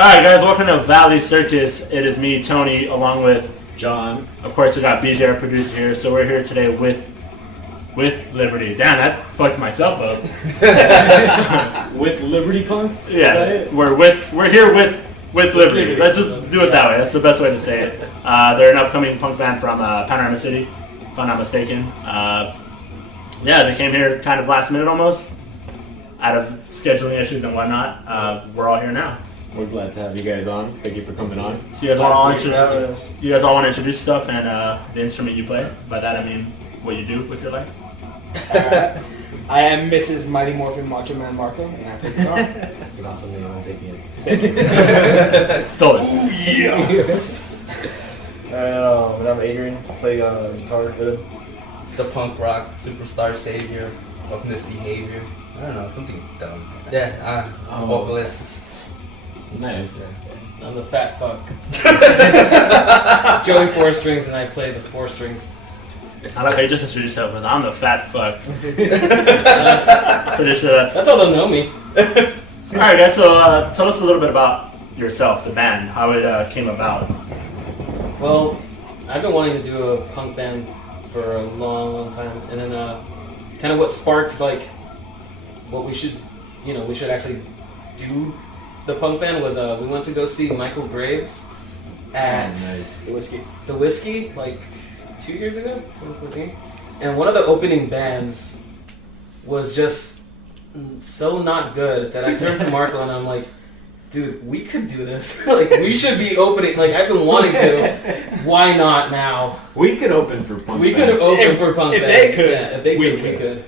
Alright guys, welcome to Valley Circus. It is me, Tony, along with John. Of course we got BJ, our producer here, so we're here today with Liberty. Damn, that fucked myself up. With Liberty Punks? Yeah, we're here with Liberty. Let's just do it that way. That's the best way to say it. They're an upcoming punk band from Panorama City, if I'm not mistaken. Yeah, they came here kind of last minute almost, out of scheduling issues and whatnot. We're all here now. We're glad to have you guys on. Thank you for coming on. So you guys all want to introduce stuff and the instrument you play. By that I mean what you do with your life. I am Mrs. Mighty Morphin Macho Man Marco, and I play guitar. That's an awesome name. I'm taking it. Stole it. Ooh, yeah. And I'm Adrian. I play guitar with him. The punk rock superstar savior of misbehavior. I don't know, something dumb. Yeah, I'm a vocalist. Nice. I'm the fat fuck. Joey 4 strings, and I play the 4 strings. I like how you just introduced yourself as I'm the fat fuck. Pretty sure that's all they'll know me. Alright guys, so tell us a little bit about yourself, the band, how it came about. Well, I've been wanting to do a punk band for a long time, and then kind of what sparked like what we should actually do the punk band was we went to go see Michael Graves at the Whiskey like 2 years ago, 2014, and one of the opening bands was just so not good that I turned to Marco and I'm like, dude, we could do this. Like, we should be opening. Like, I've been wanting to. Why not now? We could open for punk. We could have opened for punk bands. They could. Yeah, if they could, we could.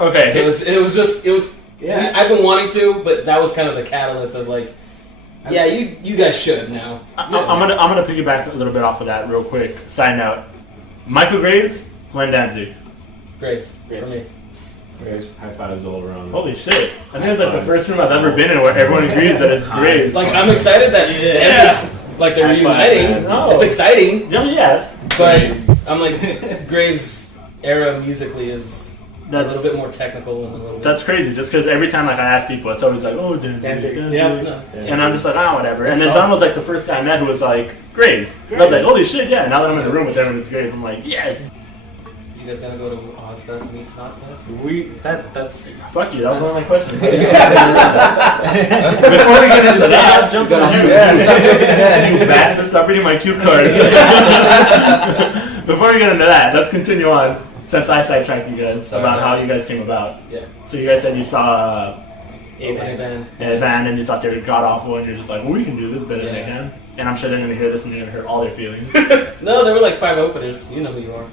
Okay. So it was. Yeah. I've been wanting to, but that was kind of the catalyst of like, yeah, you guys should now. I'm gonna piggyback a little bit off of that real quick. Side note: Michael Graves, Glenn Danzig. Graves. For me. Graves. High fives all around. Holy shit! I think it's like the first room I've ever been in where everyone agrees that it's Graves. Like, I'm excited that Danzig, like they're reuniting. No. It's exciting. Yes. But I'm like, Graves' era musically is a little bit more technical and a little bit. That's crazy. Just because every time like I ask people, it's always like, oh, Danzig. Yeah. And I'm just like, whatever. And then John was like the first guy I met who was like, Graves. And I was like, holy shit, yeah. Now that I'm in the room with them and it's Graves, I'm like, yes. You guys gonna go to Ozfest meets Notfest? That's Fuck you. That was one of my questions. Before we get into that, stop jumping ahead. You bastard, stop reading my cue card. Before we get into that, let's continue on. Since I sidetracked you guys about how you guys came about. Yeah. So you guys said you saw A band. a band and you thought they were god awful and you're just like, well, we can do this better than they can. And I'm sure they're gonna hear this and they're gonna hurt all their feelings. No, there were like 5 openers. You know who you are.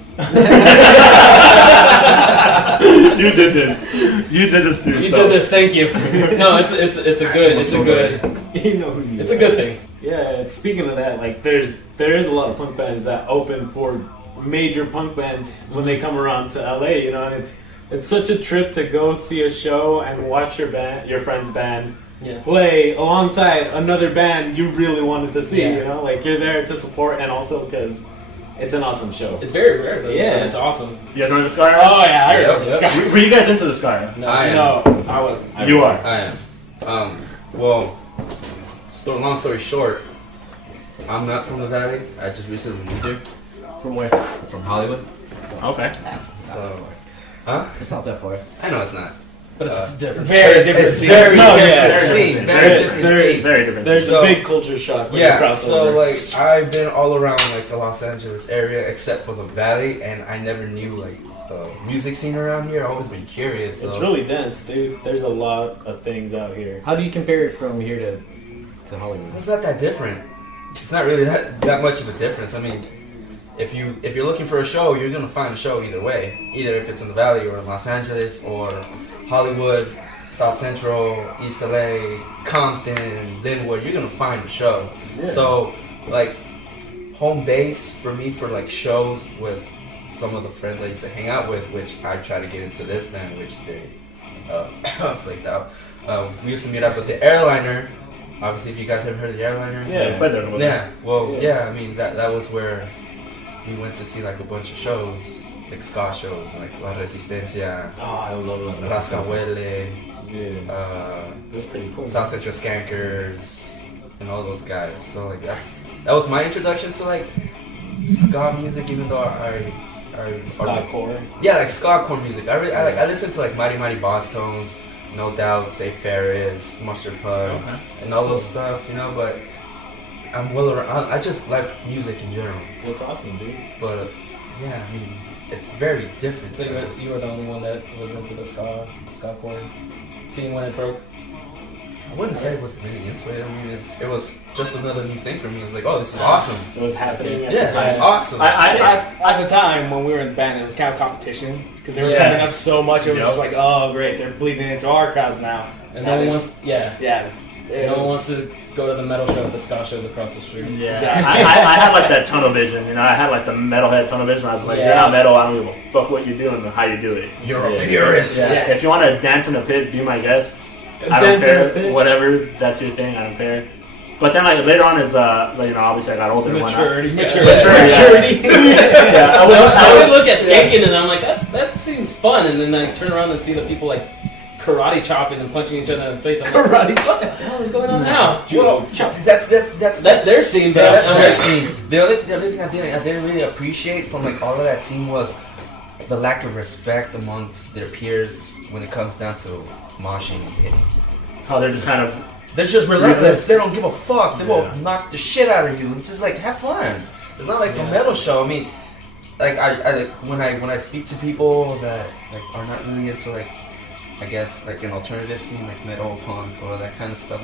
You did this. You did this to yourself. You did this. Thank you. No, it's a good. You know who you It's a are. good thing. Yeah. Speaking of that, like there is a lot of punk bands that open for major punk bands when they come around to LA. You know, and it's such a trip to go see a show and watch your friend's band. Yeah. Play alongside another band you really wanted to see, Yeah. you know? Like, you're there to support and also because it's an awesome show. It's very rare though. Yeah. But it's awesome. You guys remember the Scar? Oh yeah, I Yep. remember this guy. Were you guys into the Scar? No. I am. No, I wasn't. You are. I am. Well, long story short, I'm not from the Valley. I just recently moved here. From where? From Hollywood. Okay. So, huh? It's not that far. I know it's not. But it's different. Very different It's scene. very No, different yeah. scene. Very different scene. Very different. There's So- a big culture shock when you Yeah, cross so over. like I've been all around like the Los Angeles area except for the Valley, and I never knew like the music scene around here. I've always been curious. So. It's really dense, dude. There's a lot of things out here. How do you compare it from here to Hollywood? It's not that different. It's not really that much of a difference. I mean, if you're looking for a show, you're gonna find a show either way. Either if it's in the Valley or in Los Angeles or Hollywood, South Central, East LA, Compton, Linwood, you're gonna find a show. Yeah. So, like, home base for me for like shows with some of the friends I used to hang out with, which I try to get into this band, which they flaked out. We used to meet up with the Airliner. Obviously, if you guys haven't heard of the Airliner. Yeah, played there with Yeah, well, yeah, I mean, that was where we went to see like a bunch of shows, like ska shows, like La Resistencia, Oh, I love that. Rascahuele, Yeah. That's pretty cool. South Central Skankers, and all those guys. So like that was my introduction to like ska music, even though Ska core. yeah, like ska core music. I listen to like Mighty Mighty Boss Tones, No Doubt, Say Ferris, Mustard Pug, and all those stuff, you know. But I'm well around. I just like music in general. That's awesome, dude. But yeah, I mean, it's very different. So you were the only one that was into the ska core scene when it broke. I wouldn't say it was really into it. I mean, it was just another new thing for me. It was like, oh, this is awesome. It was happening at Yeah, the time. it's awesome. At the time when we were in the band, it was kind of competition because they were Yes. coming up so much. It was Yep. just like, oh great, they're bleeding into our crowds now. And Now no one there's- wants, yeah, Yeah. no one wants to go to the metal show if the ska show's across the street. Yeah, Exactly. I had like that tunnel vision. You know, I had like the metalhead tunnel vision. I was like, Yeah. you're not metal. I don't give a fuck what you're doing or how you do it. You're a Yeah. purist. Yeah. If you want to dance in a pit, be my guest. I don't Dance in care. a pit? Whatever, that's your thing. I don't care. But then like later on is like, you know, obviously I got older and whatnot. Maturity. Maturity. Yeah, I would look at skanking and I'm like, that seems fun. And then I turn around and see the people like karate chopping and punching each other in the face. I'm like, Karate what the hell is going on now? Well, that's That's their scene, but Yeah, that's I'm their like, scene. The only thing I didn't really appreciate from like all of that scene was the lack of respect amongst their peers when it comes down to moshing and pitting. How they're just kind of They're just relentless. Relentless. They don't give a fuck. They will Yeah. knock the shit out of you. It's just like have fun. It's not like a Yeah. metal show. I mean, like I like when I speak to people that like are not really into like I guess like an alternative scene like metal, punk, or that kind of stuff.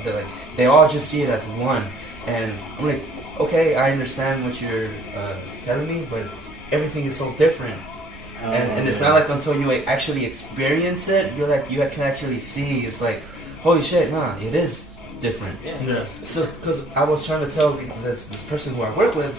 They all just see it as one. And I'm like, okay, I understand what you're telling me, but everything is so different. And it's not like until you like, actually experience it, you're like you can actually see. It's like, holy shit, nah, it is different. yeah. yeah. So, because I was trying to tell this person who I work with,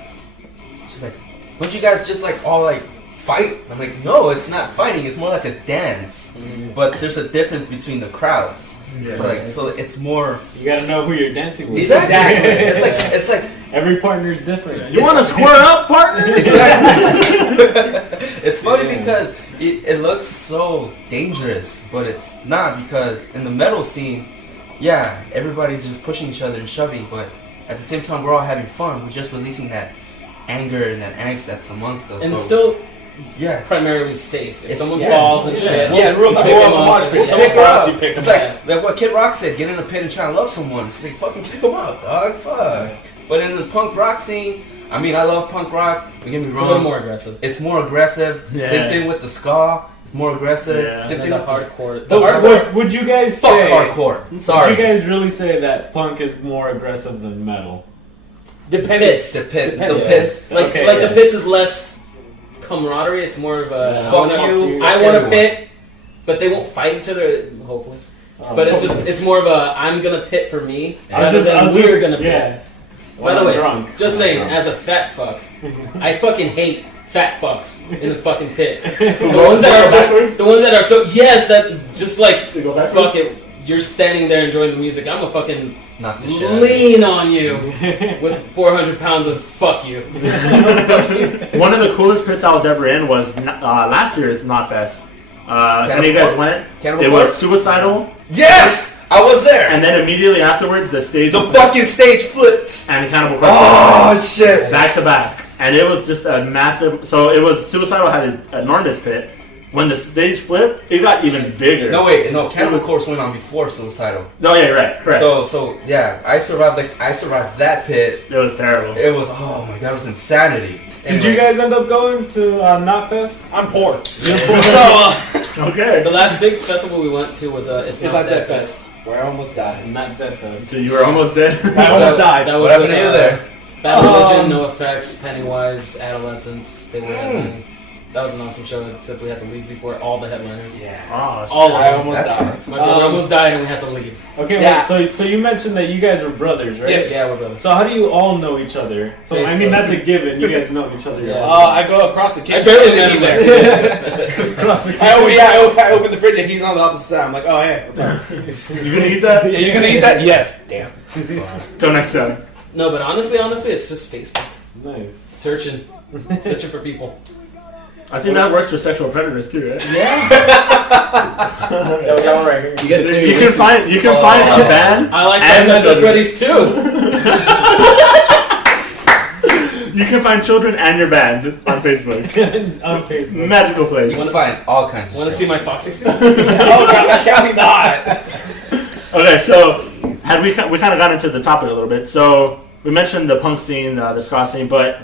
she's like, don't you guys just like all like fight? I'm like, no, it's not fighting. It's more like a dance. But there's a difference between the crowds. Yeah. So it's more. You gotta know who you're dancing with. Exactly. it's like Every partner's different. You want to square up, partner? exactly. It's funny Yeah. because it looks so dangerous, but it's not, because in the metal scene, yeah, everybody's just pushing each other and shoving, but at the same time we're all having fun. We're just releasing that anger and that angst that's amongst us. And but it's still yeah. primarily safe. If It's- someone yeah. falls and shit, Yeah, you real pick cool them on the up. watch pit. Yeah. Someone falls, you pick It's them like what Kid Rock said, get in a pit and try and love someone. It's like, fucking pick them up, dog. Fuck. But in the punk rock scene, I mean, I love punk rock. Don't get me It's wrong. a little more aggressive. It's more aggressive. Yeah. Same thing with the ska. It's more aggressive. Yeah. Same And thing then with the the hardcore. The But hardcore. would you guys fuck say? hardcore. Sorry. Would you guys really say that punk is more aggressive than metal? Depends. The pit. The Depends. pits. Like Okay, like yeah. the pits is less camaraderie. It's more of a Yeah. I Fuck wanna- you. I fuck want to everyone. pit, but they won't fight each other. Hopefully, but it's just it's more of a I'm gonna pit for me rather than we're gonna pit. Yeah. By the way, drunk. just I'm saying, drunk. as a fat fuck, I fucking hate fat fucks in the fucking pit. The ones that are just the ones that are so that just like They go backwards? fuck it. You're standing there enjoying the music. I'm gonna fucking Knock the shit out of you. lean on you with 400 pounds of fuck you. One of the coolest pits I was ever in was last year's Knotfest. Any of you guys went? Cannibal It was Corpse? Suicidal, Yes! I was there! and then immediately afterwards the stage The fucking stage flipped! and Cannibal Corpse Oh, shit! back to back, and it was just a massive. So it was Suicidal had an enormous pit. When the stage flipped, it got even bigger. No, wait, no, Cannibal Corpse went on before Suicidal. Oh yeah, right, correct. So yeah, I survived that pit. it was terrible. It was, oh my god, it was insanity. Did you guys end up going to Knotfest? I'm poor. So, Okay. The last big festival we went to was It's It's Not like Dead Dead Fest, where I almost died. not Dead Fest. So you were almost dead. I almost died. That was What happened with, to you there? Bad Religion, No Effects, Pennywise, Adolescence. They were headlining. That was an awesome show, except we had to leave before all the headliners. Yeah. Oh, All of I them. almost That's died. nice. My brother almost died and we had to leave. Okay, Yeah. wait, so you mentioned that you guys were brothers, right? Yes. Yeah, we're brothers. So how do you all know each other? So I mean, Facebook. that's a given. You guys know each other. Yeah. I go across the I kitchen. barely and met he's him there. Across the I open the fridge and he's on the opposite side. I'm like, oh hey, what's up? you gonna eat that? Yeah, you gonna eat that? Yes. Damn. Till next time. No, but honestly, it's just Facebook. Nice. Searching for people. I think that works for sexual predators too, right? That one right here. You guys You can find a band. I like And Five Nights at children. Freddy's too. You can find children and your band on Facebook. On Facebook. Magical place. You can find all kinds of Want to shit. see my Foxy suit? Oh God, can we not? Okay, so we kind of got into the topic a little bit. So we mentioned the punk scene, the ska scene, but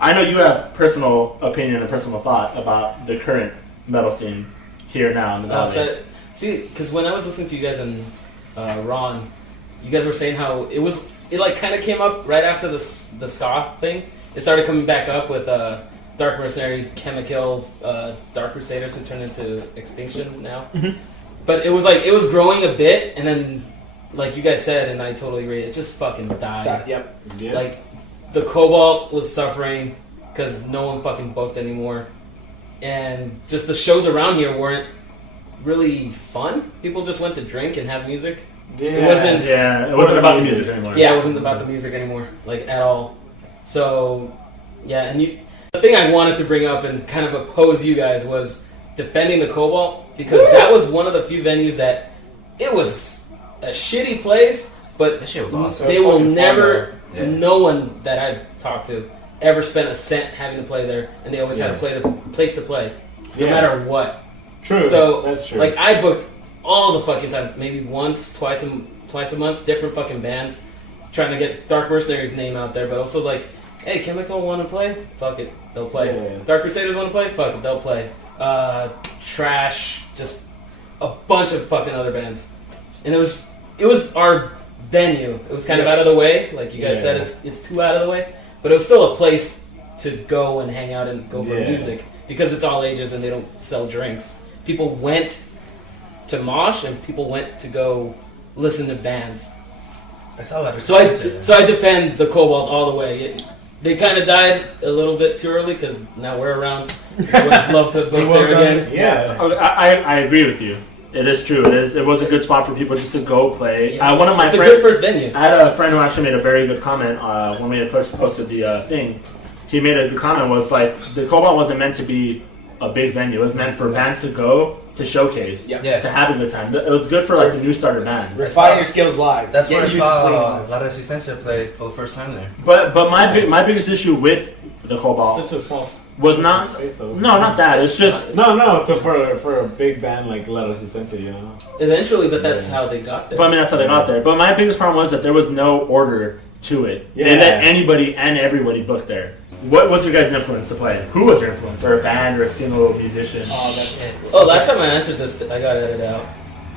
I know you have personal opinion and personal thought about the current metal scene here now in the Valley. See, because when I was listening to you guys and Ron, you guys were saying how it like kind of came up right after the ska thing. It started coming back up with Dark Mercenary, Chemical, Dark Crusaders, who turned into Extinction now. Mhm. But it was growing a bit, and then like you guys said, and I totally agree, it just fucking died. Yep. Yeah. Like the Cobalt was suffering because no one fucking booked anymore, and just the shows around here weren't really fun. People just went to drink and have music. It wasn't. Yeah, it wasn't about the music anymore. Yeah, it wasn't about the music anymore, like at all. So, yeah, and the thing I wanted to bring up and kind of oppose you guys was defending the Cobalt, because that was one of the few venues that it was a shitty place, but That shit was awesome. they It was will fucking never. fun, though. No one that I've talked to ever spent a cent having to play there, and they always had a place to play, no Yeah. matter what. True. So, that's true. Like I booked all the fucking time, maybe twice a month, different fucking bands, trying to get Dark Mercenary's name out there, but also like, hey, Chemical want to play? Fuck it, they'll play. Yeah. Dark Crusaders want to play? Fuck it, they'll play. Trash, just a bunch of fucking other bands, and it was our venue. It was kind of Yes. out of the way, like you guys Yeah. said, it's too out of the way, but it was still a place to go and hang out and go for Yeah. music, because it's all ages and they don't sell drinks. People went to mosh and people went to go listen to bands. I saw that. So I defend the Cobalt all the way. They kind of died a little bit too early because now we're around. I would love to book there again. Yeah. Okay, I agree with you. It is true. It was a good spot for people just to go play. Yeah. One of my It's a friends. good first venue. I had a friend who actually made a very good comment when we had first posted the thing. He made a good comment, was like, the Cobalt wasn't meant to be a big venue. It was meant for bands to go to showcase, Yep. to have a good time. It was good for like the new starter band. Refine your skills live. That's Get where I used to saw playing live. La Resistencia play for the first time there. But my biggest issue with the Cobalt Such a small was not space, though. no, not that. It's just for a big band like La Resistencia, you know. Eventually, but that's how they got there. But I mean, that's how they got there. But my biggest problem was that there was no order to it. They Yeah. let anybody and everybody book there. What was your guys' influence to play? Who was your influence? Or a band or a single musician? Last time I answered this, I got edited out.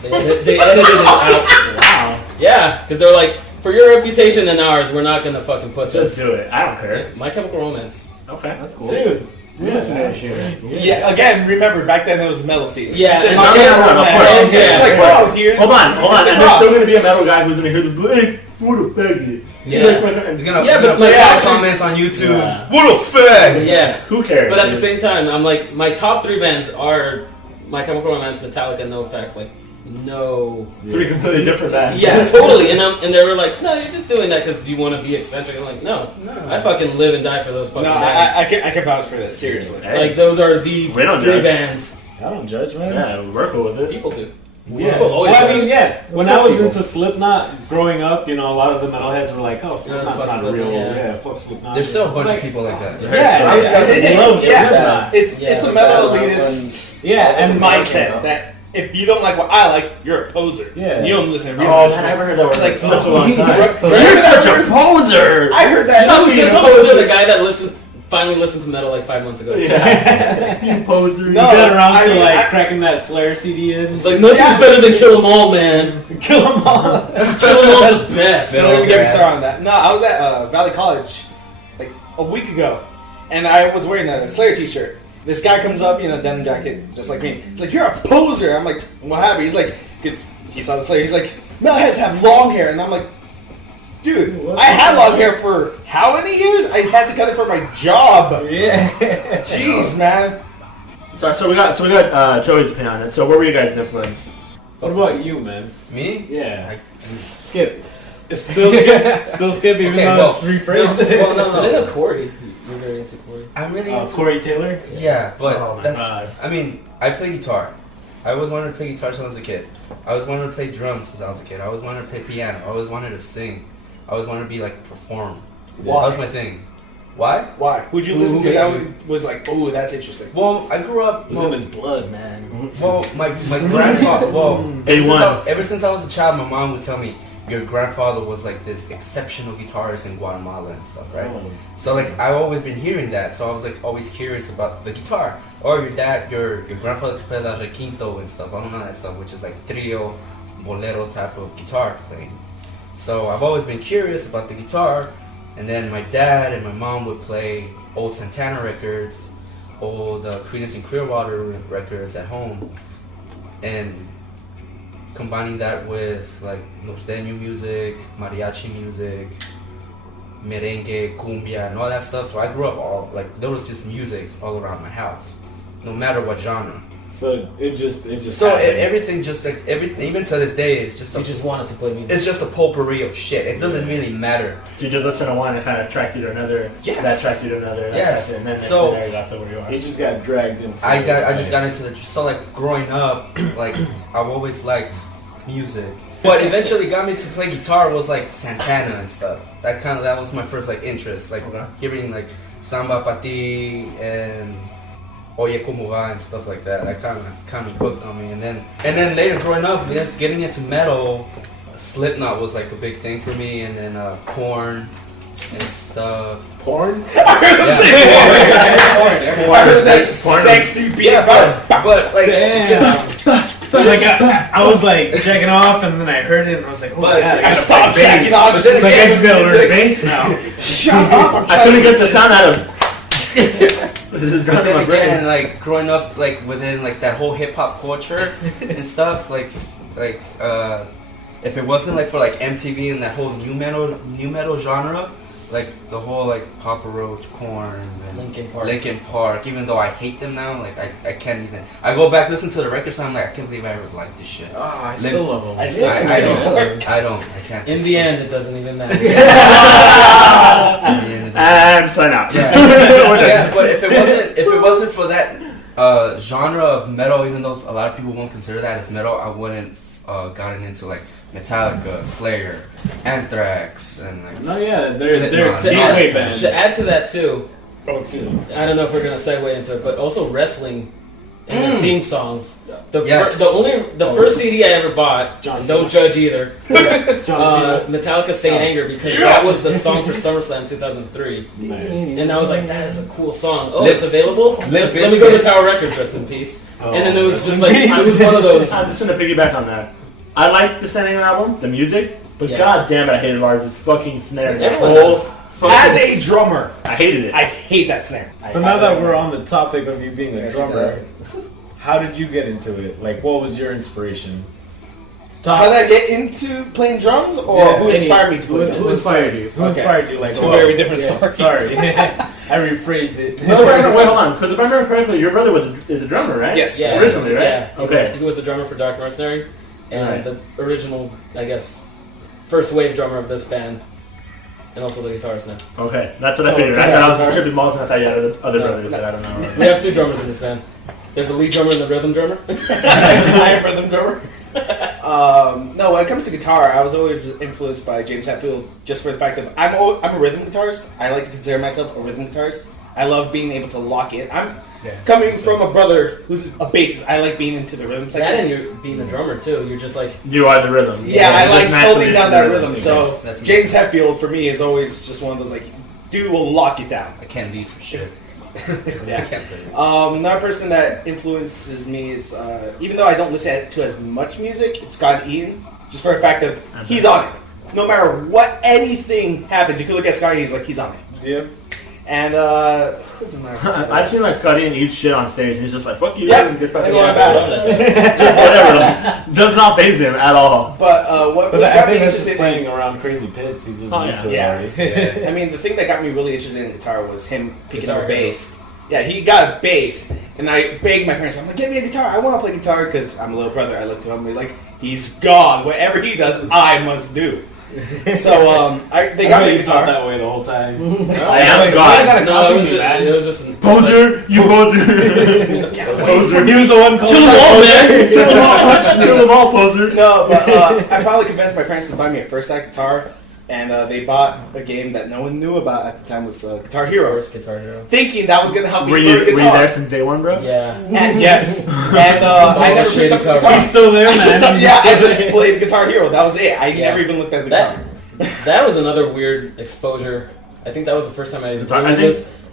They edited it out. Wow. Yeah, because they're like, for your reputation and ours, we're not gonna fucking put Just this. do it. I don't care. My Chemical Romance. Okay, that's cool. Dude. Yeah, again, remember, back then it was metal scene. Yeah, Said, and- "My no, metal no, no, of man." course. And it's Yeah. like, oh, here's... Hold on. here's And a there's cross. still going to be a metal guy who's going to hear this, hey, what a faggot. Yeah. He's gonna, Yeah, he's but gonna like, say actually- comments on YouTube. Yeah. What a fag! Yeah. Who cares? But at the dude? same time, I'm like, my top three bands are My Chemical Romance, Metallica, and NoFX. Like, no. Three completely different bands. Yeah, totally. And they were like, no, you're just doing that because you want to be eccentric. I'm like, no. I fucking live and die for those fucking No, bands. I can vouch for this, seriously. Hey, Like, those are the We don't three judge. bands. I don't judge, man. yeah, we're cool with it. People do. Yeah. People always Well, I judge. mean, yeah. When Fuck I was people. into Slipknot growing up, you know, a lot of the metalheads were like, "Oh, Slipknot's fuck not a Slipknot, real, yeah. fuck Slipknot." There's still a bunch Like, of people like that. Yeah. Yeah, love Slipknot. it's Yeah, a like metal that, elitist Yeah, and mindset that if you don't like what I like, you're a poser. Yeah. You don't listen to real Oh, music. man, I haven't heard that word Like, in such a long right- time. right- You're such a poser! I heard You that. know who's a poser? The guy that finally listened to metal like 5 months ago. Yeah. You poser. you No, got around I to mean, like I- cracking that Slayer CD in. It's like, nothing's Yeah. better than Kill 'Em All, man. Kill them all. Kill 'Em All's the best. Don't even get me started on that. No, I was at Valley College like a week ago, and I was wearing a Slayer t-shirt. This guy comes up, denim jacket, just like me. He's like, "You're a poser." I'm like, "What happened?" He's like, he saw the Slayer. He's like, "Metalheads have long hair," and I'm like, "Dude, I had long hair for how many years? I had to cut it for my job." Yeah. Jeez, man. So we got Joey's opinion on it. So where were you guys influenced? What about you, man? Me? Yeah. Skip. It's still skip, even Okay, though well, it's rephrased. I know Corey. You're very into Corey. I'm really into Corey Taylor. Yeah, but Oh my that's. God. I mean, I play guitar. I always wanted to play guitar since I was a kid. I always wanted to play drums since I was a kid. I always wanted to play piano. I always wanted to sing. I always wanted to be like perform. Why? That was my thing. Why? Why? Who'd you listen to made that you? was like, oh, that's interesting? Well, I grew up. It was in his blood, man. Well, my grandfather. Well, Day one. ever since I was a child, my mom would tell me your grandfather was like this exceptional guitarist in Guatemala and stuff, right? So like I've always been hearing that, so I was like always curious about the guitar. Or your dad, your grandfather could play the requinto and stuff. I don't know that stuff, which is like trio, bolero type of guitar playing. So I've always been curious about the guitar. And then my dad and my mom would play old Santana records, old Creedence and Clearwater records at home, and combining that with like norteño music, mariachi music, merengue, cumbia, and all that stuff. So I grew up all like there was just music all around my house, no matter what genre. So it just So happened. everything just like everything, even to this day, it's just You just wanted to play music. it's just a potpourri of shit. It doesn't really matter. So you just listen to one and kind of attract you to another. Yes. That attract you to another. That Yes. attract you, and then next So- thing there you got to where you are. He just got dragged into. I just got into the so like growing up, like I've always liked music. What eventually got me to play guitar was like Santana and stuff. That was my first like interest, like Okay. hearing like Samba Pati and Oye Como Va and stuff like that. That kind of hooked on me, and then later growing up, getting into metal, Slipknot was like a big thing for me, and then Korn and stuff. porn. I heard that sexy beat. Yeah, but like Like I was like checking off, and then I heard it, and I was like, "Oh But my god!" I stopped checking But off. then Like I again, just gotta learn bass now. Shut up! I'm I trying couldn't to get the sound out of. This is But driving my then again, brain. like growing up, like within like that whole hip hop culture and stuff, like if it wasn't like for like MTV and that whole new metal genre, like the whole like Papa Roach, Korn, and Linkin Park. Even though I hate them now, like I can't even. I go back listen to the records, and I'm like I can't believe I ever liked this shit. Oh, I Lim- still love him. I still- I can't. In the end, it doesn't even matter. In the end, it doesn't- And sign out. Yeah, but if it wasn't for that genre of metal, even though a lot of people won't consider that as metal, I wouldn't gotten into like Metallica, Slayer, Anthrax, and like. No, yeah, they're Slipknot. gateway bands. To add to that too, Oh, excuse me. I don't know if we're gonna segue into it, but also wrestling and their theme songs. The Yes. the first CD I ever bought, John and Cena. don't judge either, was John Cena. Metallica Saint Anger, because that was the song for SummerSlam 2003. Nice. And I was like, that is a cool song. Oh, Limp- it's available? Limp Let me go to Bizkit. Tower Records, rest in peace. Oh, And then it was rest just in like, peace. I was one of those. I'm just gonna piggyback on that. I like the Sanding album, the music, but Yeah. god damn it, I hated Lars' fucking snare. The Everyone whole does. fucking- As a drummer, I hated it. I hate that snare. So now that we're on the topic of you being a drummer, how did you get into it? Like, what was your inspiration? How did I get into playing drums, or Yeah, who inspired me to play Who drums? inspired you? Who inspired you? Like, Two very different stories. Sorry, I rephrased it. No, wait, hold on, because if I remember correctly, your brother is a drummer, right? Yes. Yeah, Originally, right? Yeah. Okay. He was the drummer for Dark Mercenary, and Right. the original, I guess, first wave drummer of this band, and also the guitarist now. Okay, that's what I So, figured. I yeah, thought I was guitars. tripping balls and I thought you had other No. brothers that I don't know. We have two drummers in this band. There's a lead drummer and the rhythm drummer. I am rhythm drummer. No, when it comes to guitar, I was always influenced by James Hetfield, just for the fact that I'm a rhythm guitarist. I like to consider myself a rhythm guitarist. I love being able to lock in. I'm coming from a brother who's a bassist. I like being into the rhythm That section. and you're being the drummer too. You're just like, You are the rhythm. Yeah, I Just like naturally holding down it's that the rhythm. So That's me. James Hetfield for me is always just one of those like, dude will lock it down. I can't lead for shit. I Yeah. can't play it. Another person that influences me is, even though I don't listen to as much music, it's Scott Ian. Just for the fact of he's on it. No matter what anything happens, you can look at Scott Ian, he's on it. Yeah. And who's another person? I've seen like Scotty and eat shit on stage and he's just like, fuck you, Yep. and gets back And to going it. back. love that. Just whatever. Like, does not phase him at all. But what But got I me think that's just interested playing in, around crazy pits. He's just Oh, used yeah. to it Yeah. already. I mean, the thing that got me really interested in guitar was him picking Guitar up a bass. Yeah, he got a bass, and I begged my parents, I'm like, get me a guitar. I want to play guitar because I'm a little brother. I look to him, he's like, he's God. Whatever he does, I must do. So they got me a You thought guitar. that way the whole time. I am God. no, it was just an Poser, you poser. Poser. He was the one called Kill them all, man. Kill them all, kill them all, poser. No, but I finally convinced my parents to buy me a first act guitar. and they bought a game that no one knew about at the time was Guitar Hero, First Guitar Hero. thinking that was gonna help me Were learn you guitar. there since day one, bro? Yeah. And yes, and I never shady picked up cover. guitar. He's still there, I just, man. I just played Guitar Hero. That was it. I Yeah. never even looked at the That guitar. that was another weird exposure. I think that was the first time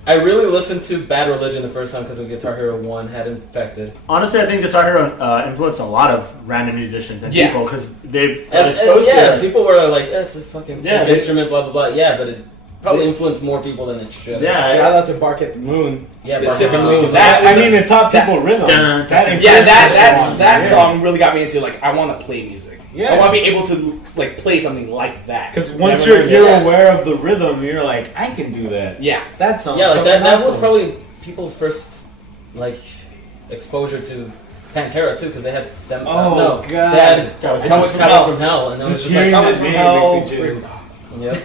I really listened to Bad Religion the first time because of Guitar Hero 1 had Infected. Honestly, I think Guitar Hero influenced a lot of random musicians and Yeah. people because they've As, exposed yeah, to people were like, "That's a fucking Yeah, folk they- instrument, blah blah blah." Yeah, but it probably influenced more people than it should. Yeah. Shout out to Bark at the Moon. Yeah, Bark at the specifically. Moon. 'cause that was I mean, it taught people rhythm. Dun, That dun, yeah, encouraged that people. song really got me into like I want to play music. Yeah. I want to be able to like play something like that. Because once Never learned you're it. aware of the rhythm, you're like, I can do that. Yeah. That sounds Yeah, like fucking that was awesome. probably people's first like exposure to Pantera too, because they had Oh, no, God. they had Coming from Powers Hell. from Hell, and it was Just just like hearing Coming that from name Hell. makes me jizz. yep.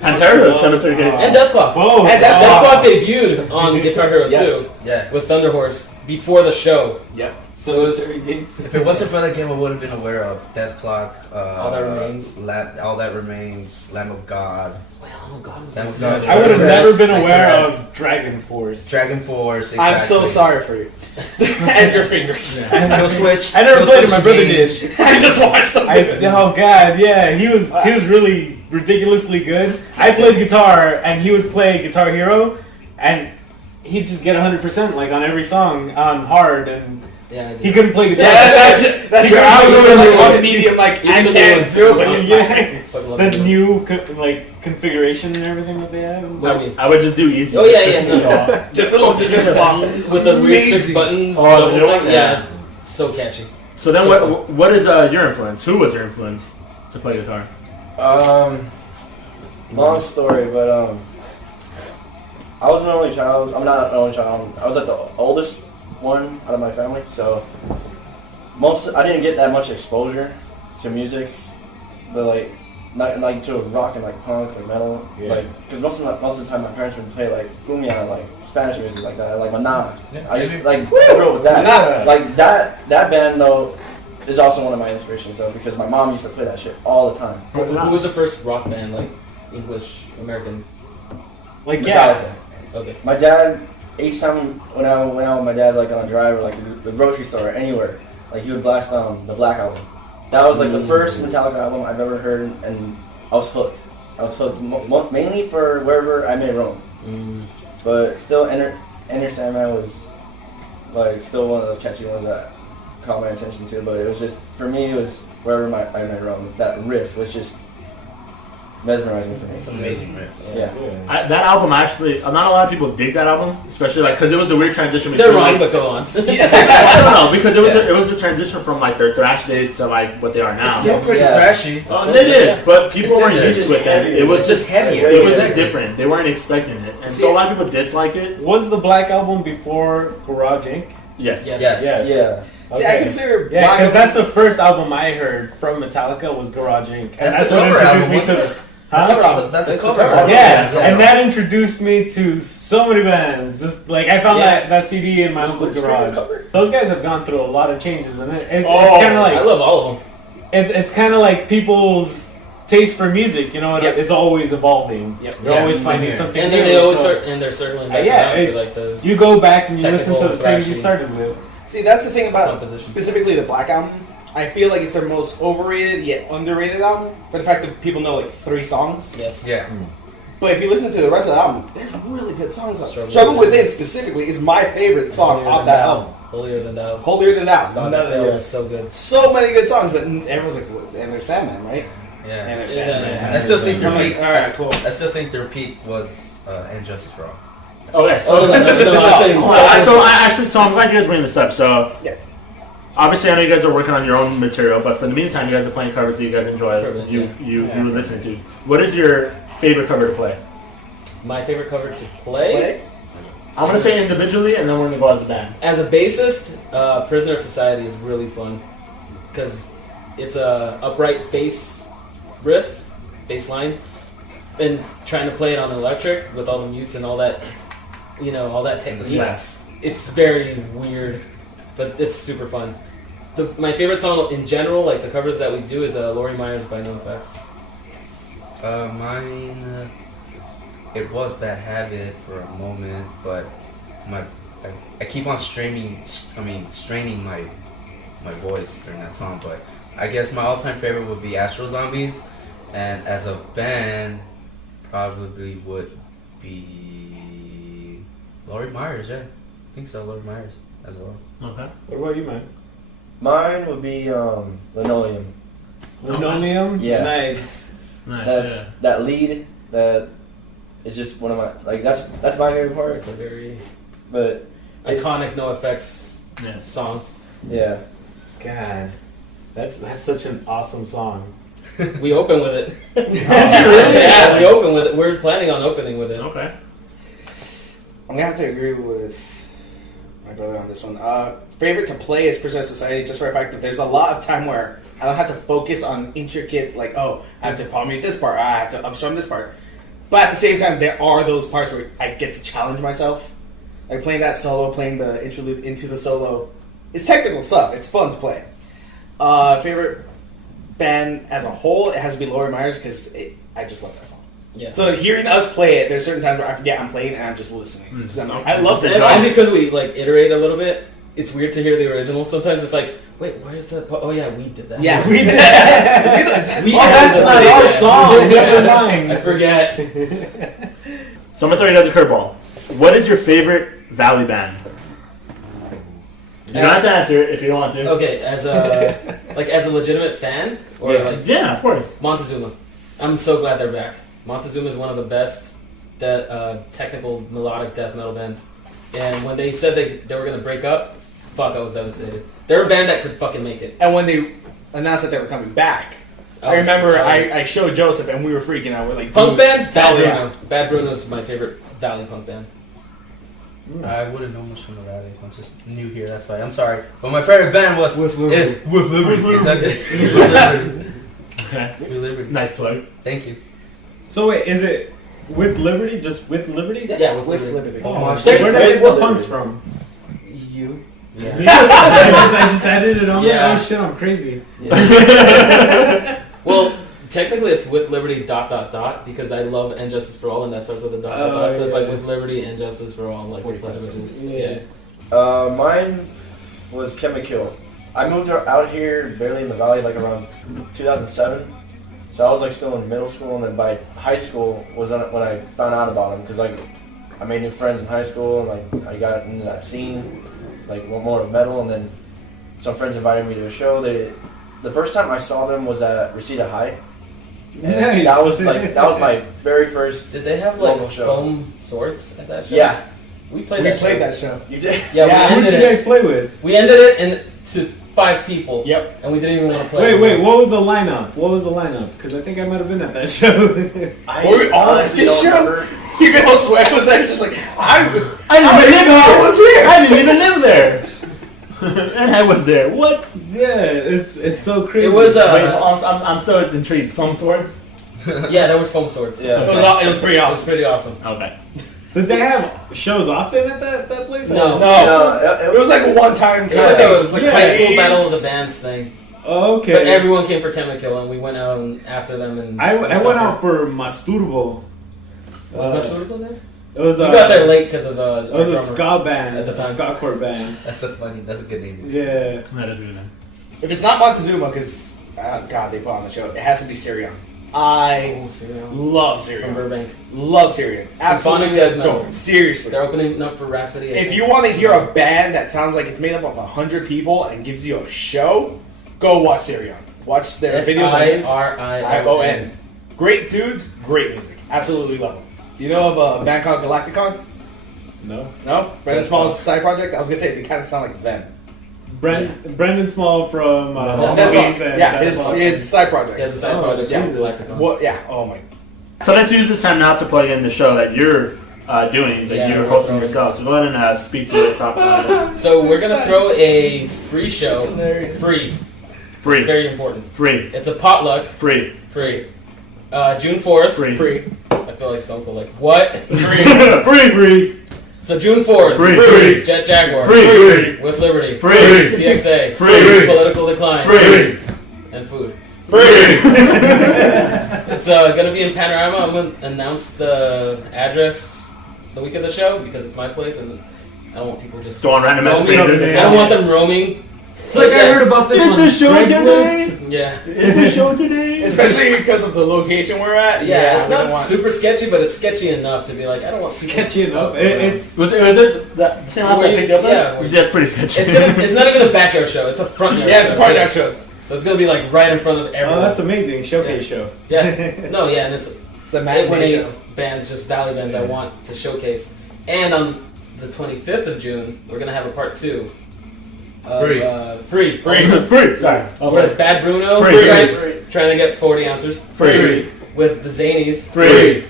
Pantera, Cemetery Gates. And Deathclaw. Whoa. And Deathclaw debuted on Guitar Hero Yes. 2 Yeah. with Thunder Horse before the show. Yep. Cemetery Gates. If it wasn't for that game, I would have been aware of Death Clock, All That Remains. All That Remains, Lamb of God, Oh God, was Lamb of that God. I would have Torres, never been like aware Torres. of Dragon Force. Dragon Force. Exactly. I'm so sorry for you. And your fingers. Kill Switch. I never Kill played it. Switch My brother games. did. I just watched them. do it. Oh God, yeah, he was really ridiculously good. I played guitar, and he would play Guitar Hero, and he'd just get 100% like on every song on hard, and Yeah, I did. he couldn't play guitar. Yeah, that's He- your I was always like like, on medium. Like Even I the can't one- do But it. yeah, Fucking love the it. new configuration and everything that they had. What do you mean? I would just do easy. Oh yeah, yeah, no. Just a little different song. With the weird 6 Amazing. buttons. Oh, the double new one? thing. Yeah, so catchy. So then, So what is your influence? Who was your influence to play guitar? Long story, but I was an only child. I'm not an only child. I was like the oldest one out of my family, so I didn't get that much exposure to music, but like not like to rock and like punk or metal, Yeah. like because most of the time my parents would play like cumbia, like Spanish music like that, like Maná. I used to, like grew up with that. Maná. Like that band though is also one of my inspirations though because my mom used to play that shit all the time. Who was the first rock band, like English, American? Like yeah, Metallica. Okay. My dad, each time when I went out with my dad, like on a drive or like to the grocery store or anywhere, like he would blast the Black Album. That was like the first Metallica album I've ever heard, and I was hooked. I was hooked mainly for Wherever I May Roam, but still, Enter Sandman was like still one of those catchy ones that caught my attention too. But it was just for me, it was Wherever I May Roam. That riff was just mesmerizing for me. It's an amazing riff. Yeah. That album actually, not a lot of people dig that album, especially like because it was a weird transition. They're between, wrong, like, but go on. I don't know because it was a transition from like their thrash days to like what they are now. It's still pretty Yeah. thrashy. Oh, it is, but people It's in weren't there. used It's to it just then. heavier. It was It's just just heavier. It was just Exactly. different. They weren't expecting it, and so a lot of people dislike it. Was the Black Album before Garage Inc? Yes. Yes. Yes. Yeah. See, I consider Yeah, Black because that's Album- the first album I heard from Metallica was Garage Inc. And That's the what cover album, introduced me wasn't to. it? Huh? That's the That's cover. the cover. album. Yeah, and that introduced me to so many bands. Just like I found Yeah. that CD in my uncle's garage. Those guys have gone through a lot of changes, and it's Oh, kind of I like love all of them. it's kind of like people's taste for music. You know, Yep. it's always evolving. Yep. They're Yeah, always same finding here. something And new. then they always so they're circling back yeah, around it- to like the you go back and you listen to the technical, things you thrashy. started with. See, that's the thing about composition. specifically the Black Album. I feel like it's their most overrated yet underrated album for the fact that people know like 3 songs. Yes. Yeah. But if you listen to the rest of the album, there's really good songs on it. Struggle Struggle Within. Within specifically is my favorite song Holier off Than that Thou. album. Holier Than Thou. Holier Than Thou. God, None that of fail the- is so good. So many good songs, but everyone's like, what? And there's Sandman, right? Yeah. And there's Yeah, Sandman. yeah. I still think their I'm like, peak. alright, cool. I still think their peak was And Justice for All. Okay. Oh, no, I'm saying So I'm glad you guys bring this up. So Yeah. obviously I know you guys are working on your own material, but for the meantime, you guys are playing covers that you guys enjoy. For a bit, You yeah. were listening to. What is your favorite cover to play? my favorite cover to play. I'm gonna say individually, and then we're gonna go as a band. As a bassist, Prisoner of Society is really fun because it's a upright bass riff, bass line, and trying to play it on electric with all the mutes and all that, all that And the technique. slaps. It's very weird, but it's super fun. My favorite song in general, like the covers that we do, is Lori Myers by NoFX. Mine. It was Bad Habit for a moment, but I keep on straining my voice during that song. But I guess my all-time favorite would be Astro Zombies, and as a band, probably would be Laurie Myers. Yeah, I think so. Laurie Myers as well. Okay. What about you, man? Mine would be Linoleum. Linoleum? Yeah. Nice. Nice. That lead that is just one of my that's my favorite part. It's a very But it's, iconic No Effects Yes. song. yeah. God, that's such an awesome song. We open with it. Really? Yeah, we open with it. We're planning on opening with it. Okay. I'm gonna have to agree with my brother on this one. Favorite to play is Prisoner Society, just for the fact that there's a lot of time where I don't have to focus on intricate, like, oh, I have to palmate this part, I have to upstrum this part. But at the same time, there are those parts where I get to challenge myself. Like playing that solo, playing the interlude into the solo. It's technical stuff. It's fun to play. Favorite band as a whole, it has to be Laurie Myers because I just love that song. Yeah. So hearing us play it, there's certain times where I forget I'm playing and I'm just listening. 'Cause I'm like, I love this And song. because we like iterate a little bit, it's weird to hear the original. Sometimes it's like, wait, where's the? Oh yeah, we did that. Yeah, we did. That's not our song. Never mind. I forget. So I'm gonna throw you guys a curveball. What is your favorite Valley band? You don't have to answer it if you don't want to. Okay, as a as a legitimate fan, or Yeah, of course. Montezuma. I'm so glad they're back. Montezuma is one of the best technical melodic death metal bands. And when they said they were gonna break up, fuck, I was devastated. They're a band that could fucking make it. And when they announced that they were coming back, I remember I showed Joseph and we were freaking out. We're like, Punk dude, band? Bad hell yeah. Bruno. Bad Bruno's my favorite Valley punk band. I wouldn't know much from the Valley. I'm just new here, that's why. I'm sorry. But my favorite band is With Liberty. Exactly. With Liberty. Okay. With Liberty. Nice plug. Thank you. So wait, is it with Liberty? Just with Liberty? Yeah, with With Liberty. Liberty. Oh, Take- where did take they get the Liberty. punks from? You. I just added it on there. Yeah. Oh shit, I'm crazy. Yeah. Well, technically it's with Liberty ... because I love And Justice for All and that starts with a ... So it's like yeah. with Liberty and Justice for All, like Pledge of Allegiance. Yeah. Mine was Chemical. I moved out here barely in the valley like around 2007. So I was like still in middle school, and then by high school was when I found out about them, because like I made new friends in high school, and like I got into that scene, like more of metal, and then some friends invited me to a show. The first time I saw them was at Reseda High. And Nice. that was my very first. Did they have like Local show. foam swords at that show? Yeah, We played We that played show. that show. you did. Yeah, Yeah, we who did ended you it. guys play with? We ended it to 5 people. Yep. And we didn't even want to play. Wait, what was the lineup? Because I think I might have been at that show. Were we all at honestly this don't show? remember. You know, Swag was there, just like, I I didn't even live I was here. I didn't even live there. And I was there. What? Yeah, it's so crazy. It was Wait, I'm so intrigued. Foam swords? Yeah, there was foam swords. Yeah. It was pretty It was awesome. pretty awesome. Okay. Did they have shows often at that place? No. No, it was like a one-time. It was like kind a of just like Yeah. high school praise. battle of the bands thing. Oh, okay. But everyone came for Chemical, and we went out after them. And I went out for Masturbo. Was that suitable there? It was You got there late because of It was a drummer. ska band at the time. a ska core band. That's a good name. Yeah. That is good. Then. If it's not Montezuma, because God, they put on the show, it has to be Syrian. I Oh, Syrian. love From Syrian. Burbank. Love Syrian. Symphonic Absolutely death metal. adore. Seriously. They're opening up for Rhapsody. I If think. you want to hear a band that sounds like it's made up of 100 people and gives you a show, go watch Syrian. Watch their videos on Sirion. Great dudes, great music. Absolutely love them. Do you know of a band called Galacticon? No. No? Brendan Small's side project? I was going to say, they kind of sound like them. Brendan Small from Death Movies and Yeah, Death Rock. his side project. He has a side Oh, project. yeah. called Galacticon. What? Yeah, oh my. So let's use this time now to plug in the show that you're doing, that Yeah, you're we're hosting throwing- yourself. So go ahead and speak to it, talk about it. So we're gonna throw a free show. It's hilarious. Free. Free. It's very important. Free. It's a potluck. Free. Free. June 4th. Free. Free. I feel like Stone Cold. Like what? Free. Free. Free. So June 4th. Free. Free. Jet Jaguar. Free. With Liberty. Free. CXA. Free. Political Decline. Free. And food. Free. It's gonna be in Panorama. I'm gonna announce the address the week of the show because it's my place, and I don't want people just Throwing random roaming. messages. I don't want them roaming. It's like I heard about this Is on the show Craigslist. today? Yeah. Is the show today? Especially because of the location we're at. Yeah, it's we don't not want- super sketchy, but it's sketchy enough to be like, I don't want people- Sketchy enough. It's Was it that same house I Where you- picked you up yeah. at? That's pretty sketchy. It's not even a backyard show. It's a front yard Yeah, show. it's a part of that show. So it's gonna be like right in front of everyone. oh, that's amazing. Showcase show. Yeah. No, yeah, and it's It's the matinee show. bands, just valley bands I want to showcase. And on the 25th of June, we're gonna have a part 2. Of, Free. Free. Free. Sorry. With Bad Bruno, Free. trying to get 40 ounces. Free. With the Zanies. Free.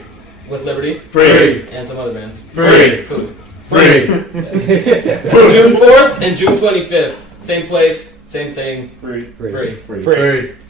With Liberty. Free. And some other bands. Free. Food. Free. June 4th and June 25th. Same place, same thing. Free. Free. Free.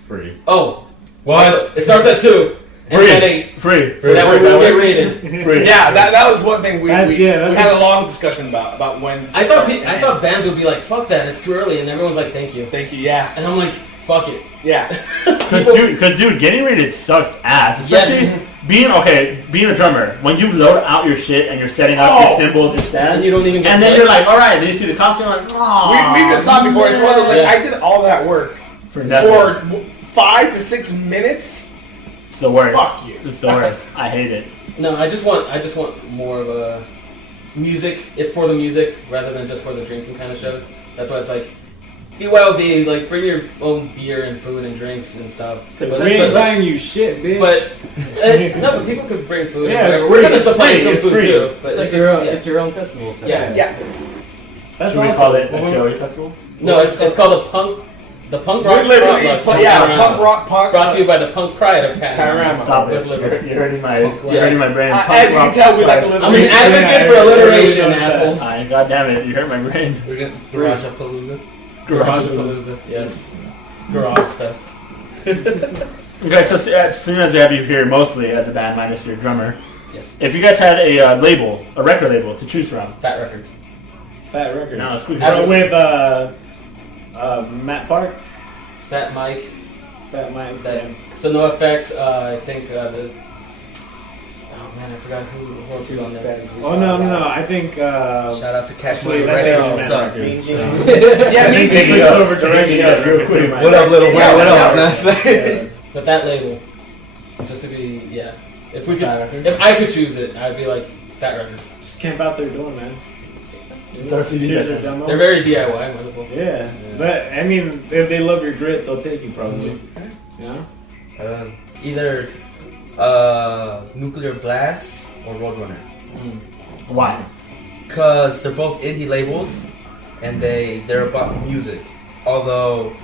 Free. Oh. What? Also, it starts at 2. And Free. then 8. Free. So that way we will get rated. Free. Yeah, that was one thing we That's had a- a long discussion about when. I thought bands would be like, fuck that, it's too early, and everyone's like, thank you. Thank you. Yeah. And I'm like, fuck it. Yeah. Because dude, getting rated sucks ass. Especially being a drummer. When you load out your shit and you're setting up your cymbals, your stands, And you don't even get and then played. you're like, all right, then you see the costume, you're like, oh, We've been stopped before. It's one of those like Yeah. I did all that work for nothing. for 5 to 6 minutes. It's the worst. Fuck you. It's the worst. I hate it. No, I just want more of a music. It's for the music rather than just for the drinking kind of shows. That's why it's like BYOB, like bring your own beer and food and drinks and stuff. But We ain't buying you shit, bitch. no, but people could bring food. Yeah, and it's whatever. We're free. gonna It's supply free. some It's food free. too. But It's like just- your own festival. Yeah. Yeah. That's Should we awesome. call it a Joey Festival? No, it's called the punk rock. We literally, rock, punk rock, punk. Brought to you by the Punk Pride of Panorama. Panorama. Stop With it. Liberty. You're hurting my, Punk- you're hurting my brain. As Punk you rock can tell, we like pride. a I'm little. an advocate for alliteration, Everybody knows assholes. Aye, God damn it, you hurt my brain. We're gonna Garage-a-palooza. Garage-a-palooza. Yes. Garage Fest. Okay, so as soon as we have you here, mostly as a band, minus your drummer, Yes. if you guys had a label, a record label to choose from, Fat Records. Fat Records. no, it's cool. Absolutely. With Matt Park. Fat Mike. Fat Mike. That, so no effects. I think the. Oh man, I forgot who else is on there. Oh no! I think. Shout out to Cash Actually, Money that's Records. our What's up? Records. Yeah, me Take too. it over over to to Reggie real quick. What up, little Yeah, what yeah. up? But that label, just to be if we could, Fat Records? if I could choose it, I'd be like Fat Records. Just camp out their door, man. It's our CD Here's session. their demo. They're very DIY. Might as well. Yeah, but I mean, if they love your grit, they'll take you probably. You know? Either Nuclear Blast or Roadrunner. Why? Because they're both indie labels and they're about music. Although,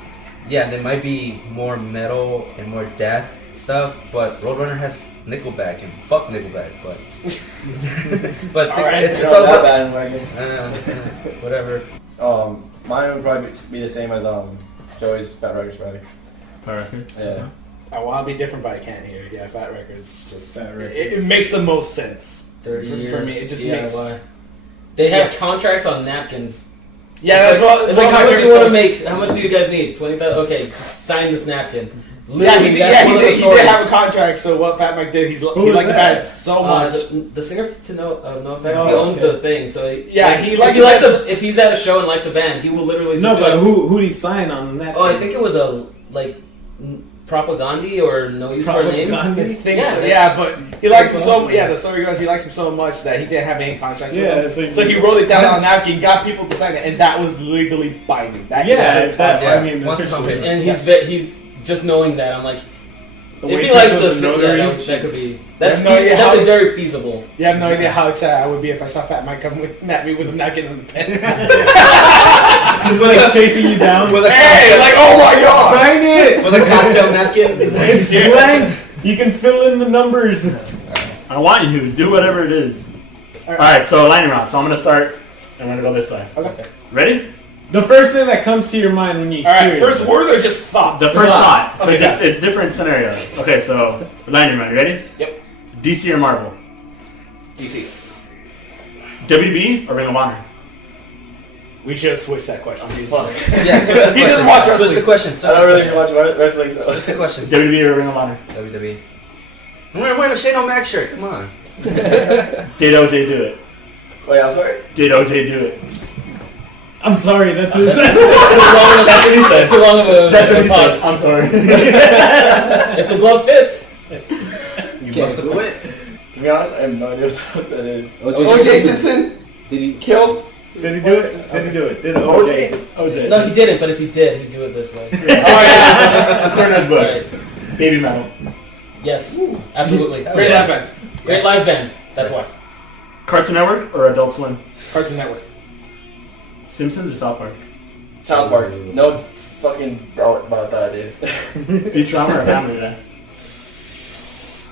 yeah, they might be more metal and more death stuff, but Roadrunner has Nickelback and fuck Nickelback, but but Alright, it's It's all all that about bandwagon. whatever. Mine would probably be the same as Joey's Fat Records probably. Fat Record? Yeah. I want to be different, but I can't hear. Yeah, Fat Records just Fat Records. it makes the most sense. 30 For years. me, it just DIY. They have contracts on napkins. Yeah, It's that's like, what. It's like one how of much my do you want to favorite make? How much do you guys need? 20,000. Okay, just sign this napkin. songs. Literally, he that's one of the did stories. have a contract. So what Fat Mike did, he was liked the that? band so much. The singer to No Effects, Oh, he owns okay. the thing. So Yeah, like, he if liked he the likes band- if he's at a show and likes a band, he will literally just No, be but like, who'd he sign on that? oh, I think it was a Propaganda or No Use for a Name. Propaganda? I think Yeah, so. that's- Yeah, but he liked him that's so. awesome. Yeah, the story goes he likes him so much that he didn't have any contracts Yeah, with it's him. like- So he wrote it down on a napkin, got people to sign it, and that was legally binding. That Yeah, that, Yeah, I mean, once it's on officially. paper. And he's just knowing that, I'm like, The if he waitress likes was us, a yeah, notary. that could be. That's have no idea that's how- a very feasible. You have no idea how excited I would be if I saw Fat Mike come at me with a napkin in the pen. He's like chasing you down. With a Hey, like, oh my god! Sign it! with a cocktail napkin. It's blank. You can fill in the numbers. I want you to do whatever it is. Alright, so lightning round. So I'm going to start. I'm going to go this way. Okay. Ready? The first thing that comes to your mind when you hear Alright, it. first word or just thought? The first thought. Okay, Because it's different scenarios. Okay, so lightning round. You ready? Yep. DC or Marvel? DC. WB or Ring of Honor? We should have switched that question. Yeah, switch the He doesn't watch question. Switch the wrestling. question. I don't really watch wrestling, so. Switch the question. WB or Ring of Honor? WWE. I'm wearing a Shane O'Mac shirt. Come on. Did OJ do it? Wait, I'm sorry. Did OJ do it? I'm sorry. That's That's too long of a, That's what he said. Too long of a, That's what a he pause. said. I'm sorry. If the glove fits. You must have quit. To be honest, I have no idea what the fuck that is. O.J. Simpson Did he? killed. Did he do it? Did he do it? Did OJ? OJ. No, he didn't, but if he did, he'd do it this way. Oh yeah. According to his book. Right. Baby metal. Yes, absolutely. Great live band. Great live band. That's why. Cartoon Network or Adult Swim? Cartoon Network. Simpsons or South Park? South Park. No fucking doubt about that, dude. Futurama or Family Guy?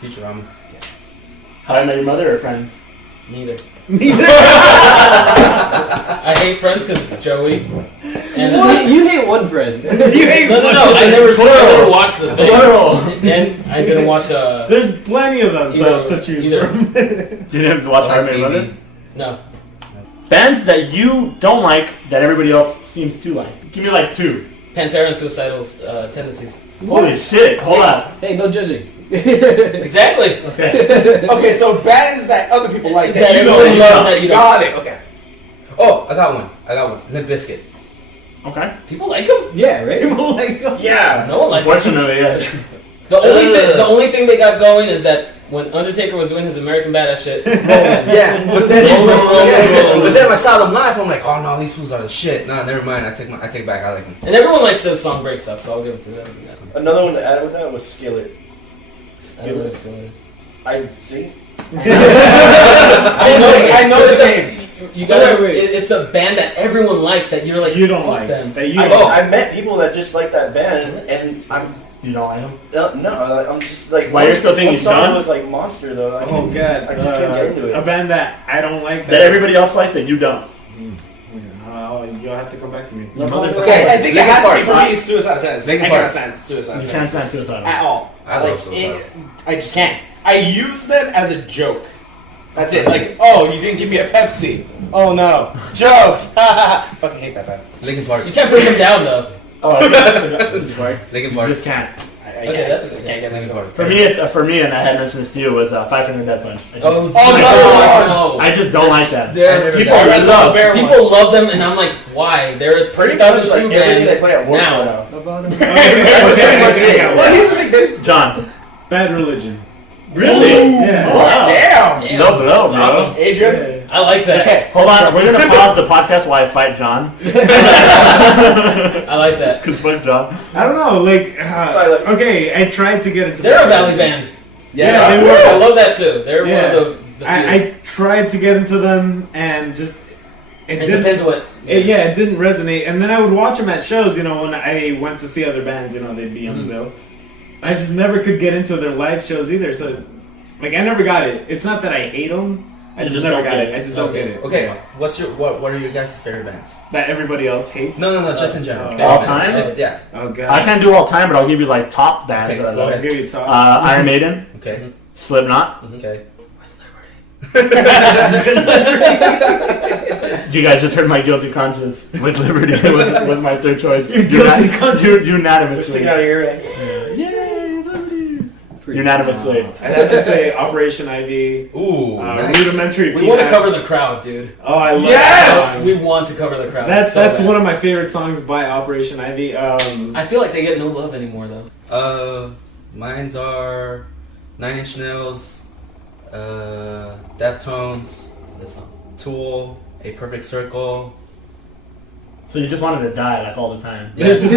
Futurama. How I Met Your Mother or Friends? Neither. I hate Friends because Joey. And What? You hate one friend. No. I never watched the thing. Plural. And I didn't watch. There's plenty of them to choose from. Do you have to watch How I Met Your Mother? No. Bands that you don't like that everybody else seems to like. Give me like two. Pantera and Suicidal Tendencies. Holy shit! Hold on. Hey, no judging. Exactly. Okay. Okay, so bands that other people like That you everyone don't loves like. that you don't. Got it. Okay. Oh, I got one. Limp Bizkit. Okay. People like them. Yeah, right. People like Yeah. No one likes them. Fortunately, yes. The only thing they got going is that when Undertaker was doing his American Badass shit, Yeah, but then Roll. but then I saw them live. I'm like, oh no, these fools are the shit. Nah, never mind. I take back. I like them. and everyone likes the song break stuff, so I'll give it to them. Another one to add with that was Skillet. I don't know what it is. I see. I know the name. You gotta. Wait. It's the band that everyone likes that you're like. You don't fuck like them. that. You I, don't. I've met people that just like that band, and I'm You don't like them? no, I'm just like. Why you're still thinking one he's song done? was like Monster though. I Oh can't- god. I just can't get into it. A band that I don't like. That everybody else likes that you don't. You'll have to come back to me. No, motherfucker. Okay, I think it Linkin has to be Park. for me. Suicide Tendencies. Linkin I Park. can't stand Suicide You can't Tendencies stand suicide. at all. I love Suicide. I just can't. I use them as a joke. That's it. Like, oh, you didn't give me a Pepsi. Oh no, jokes. Fucking hate that band. Linkin Park. You can't bring them down though. Oh, okay. Linkin You Park. just can't. Okay, that's a good. I can't get Linkin into Park. it. For me, it's for me, and I had mentioned this to you, was Five Finger Death Punch. I just, Oh no. I just don't like that. They're, People they're- love. people love them, and I'm like, why? They're a Pretty much 2002 like everything they band. play at work now. now. That's pretty much it. Well, here's the thing. There's John. Bad Religion. Really? Yeah. Oh, wow. damn. Damn, No blow, that's bro. awesome. Adrian. I like that. Okay, hold on. We're gonna pause the podcast while I fight John. I like that. Cause fuck John. I don't know. Okay, I tried to get into. They're that a valley band. Yeah, they were. I love that too. They're Yeah. one of the few. I tried to get into them and just it depends what. It didn't resonate. And then I would watch them at shows. You know, when I went to see other bands, you know, they'd be on the bill. I just never could get into their live shows either. So it's, like, I never got it. It's not that I hate them. I You just just never don't got get it. it. I just don't get it. Okay, what are your guys' favorite bands? That everybody else hates. No, just in general. All time? Yeah. Oh god. I can't do all time, but I'll give you like top bands Okay, that I go love. ahead. Here you talk. Iron Maiden, Okay. Slipknot. Okay. You guys just heard my guilty conscience with Liberty was my third choice. Your guilty conscience. Unanimously. Sticking out of your ear. Yay, Liberty. Unanimously. I'd have to say Operation Ivy. Ooh. Nice. Rudimentary. We want to P-Hat. cover the crowd, dude. Oh, I love Yes! that song. We want to cover the crowd. That's so bad. one of my favorite songs by Operation Ivy. I feel like they get no love anymore though. Mine's are 9 Inch Nails, Deftones, This song. Tool, A Perfect Circle. So you just wanted to die like all the time. Yeah. There's just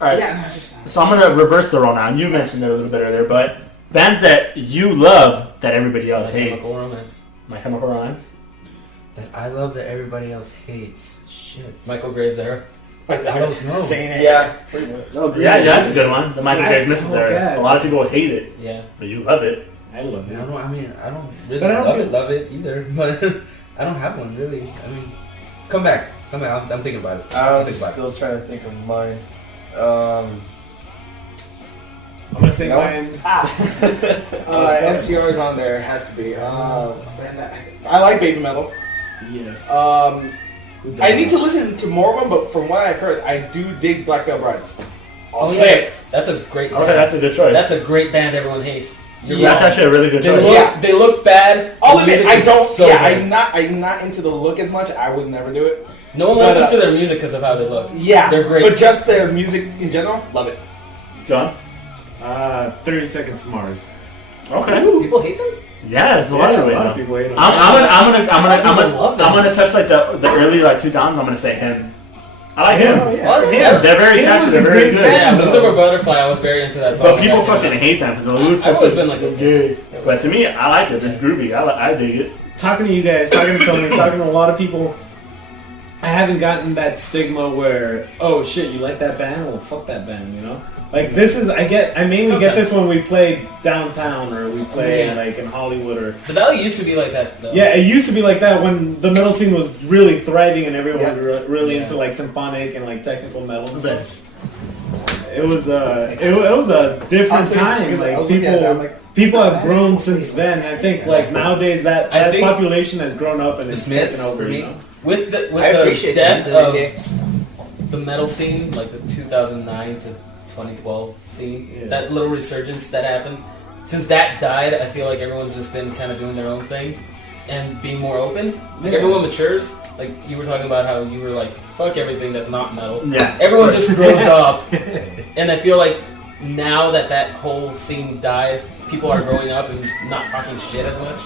Alright, Yeah, it's just. so I'm gonna reverse the role now. You mentioned it a little bit earlier, but bands that you love that everybody My else hates. Chemical Romance. My Chemical Romance. That I love that everybody else hates. Shit. Michael Graves era. I don't know. Saying it. Yeah. Pretty much. Oh, Yeah, that's a good one. The Michael Graves Misses Oh, era. God. A lot of people hate it, Yeah. but you love it. I love it. I don't really But I don't love it either. But I don't have one really. I mean, come back. I'm thinking about it. I'm Think about it. still trying to think of mine. I'm gonna say No. mine. NCR's on there. Has to be. I like baby metal. Yes. I need to listen to more of them, but from what I've heard, I do dig Black Veil Brides. I'll Oh, say yeah. it. That's a great band. Okay, that's a good choice. That's a great band everyone hates. That's actually a really good They choice. look, they look bad. I'll The admit, music I is don't. so yeah, good. I'm not into the look as much. I would never do it. No one but, listens to their music because of how they look. Yeah, They're great. But just their music in general, love it. John? 30 Seconds to Mars. Okay. People hate them? Yeah, there's a lot of people hate them. I'm gonna touch like the early like 2000s. I'm gonna say him. I like him. What? They're very Him catchy. was They're a very great good. band. Yeah, Wings Over Butterfly, I was very into that song. But people when that came fucking out. hate them because I've always been like, yeah. But to me, I like it. It's groovy. I dig it. Talking to you guys, talking to Tony, talking to a lot of people, I haven't gotten that stigma where, oh shit, you like that band? Well, fuck that band, you know? Like this is, I mainly get this when we play downtown or we play like in Hollywood or. The Valley used to be like that, though. Yeah, it used to be like that when the metal scene was really thriving and everyone was really Yeah. into like symphonic and like technical metal and Okay. stuff. It was a different time. Like people have grown since then. I think like nowadays that I think population has grown up and The it's Smiths, taken over. for me. You know? With I the appreciate death that. of the metal scene, like the 2009 to 2012 scene, Yeah. that little resurgence that happened, since that died, I feel like everyone's just been kind of doing their own thing and being more open. Like everyone matures. Like you were talking about how you were like, fuck everything that's not metal. Yeah. Everyone just grows up. And I feel like now that that whole scene died, people are growing up and not talking shit as much.